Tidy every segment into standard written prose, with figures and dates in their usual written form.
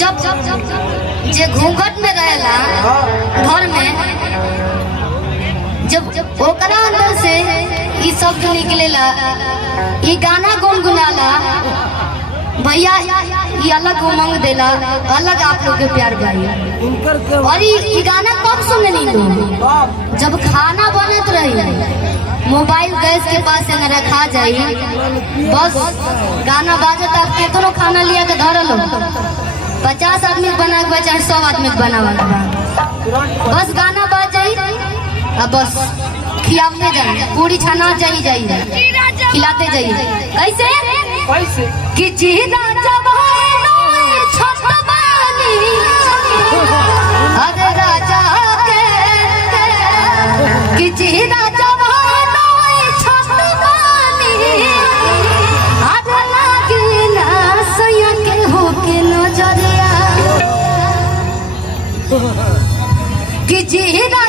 जब जे घूंघट में रहेला घर में, जब ओकरा अंदर से ई शब्द निकलेला, ई गाना गुनगुनाला, भैया ये अलग उमंग देला, अलग आप लोग के प्यार भाई। और ये गाना कब सुनने लो? जब खाना बनत रही, मोबाइल गैस के पास से न रखा जाए, बस गाना बाजत, आप कितनो खाना लिया के धर लो, 50 आदमी बना के चाहे 100 आदमी बना, बस गाना बाज जाई, अब बस खिलाते जाइए, पूरी छाना जाइए, खिलाते जाइए। कैसे कि जीरा अरे राजा के कि जीरा के हो के नजरिया कि जीरा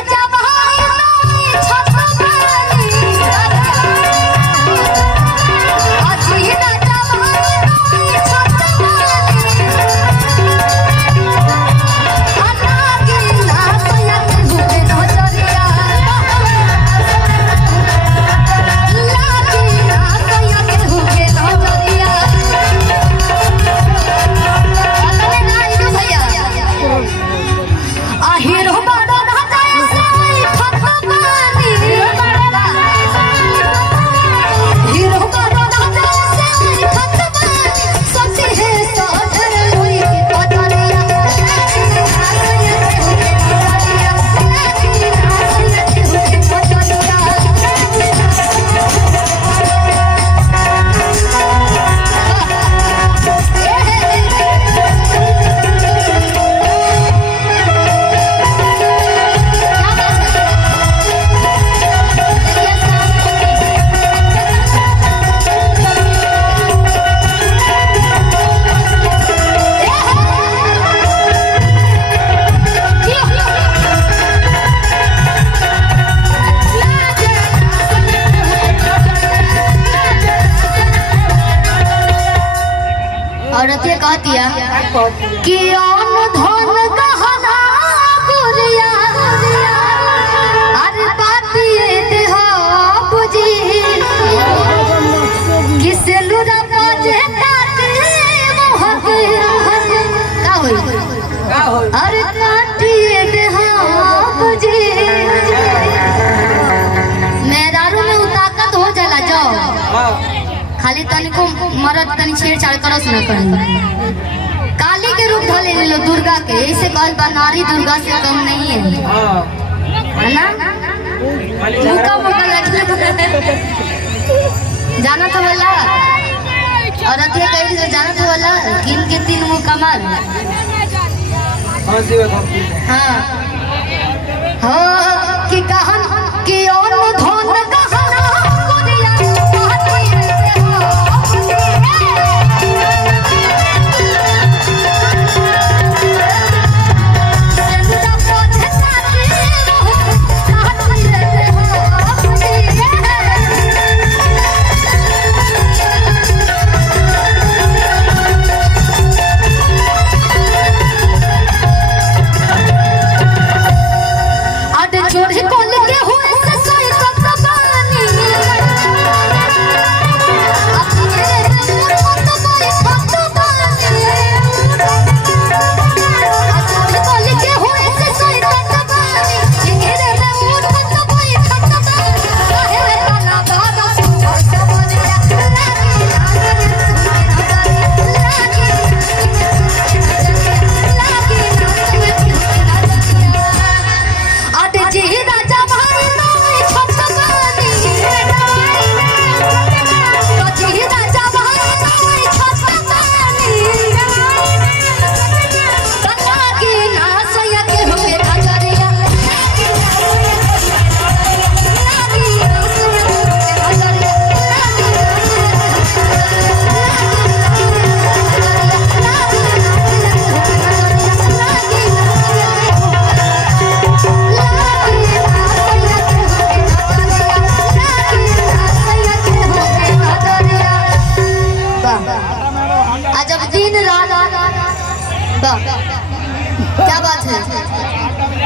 औरतें कहतिया कि अन धन गहना गुरिया अरे बातिए दे हो बुझी किसे लुरा पाजे काटे मोहक का होई अरे काटिए दे हो बुझी मेहरारू में ताकत हो जाला जाओ, खाली तनिको मरद तनि छेड़छाड़ करस न करी। काली के रूप धले लो दुर्गा के, ऐसे कहल बा नारी दुर्गा से कम नहीं है ना? मुका मुका लगे जाना तो वाला औरत ये कही तो जाना तो वाला गिन के 3 मुंह कमाल। हाँ हो कि कहन कि और धन छोड़ को लगे हुए से सोई जोरदार वाह क्या बात है।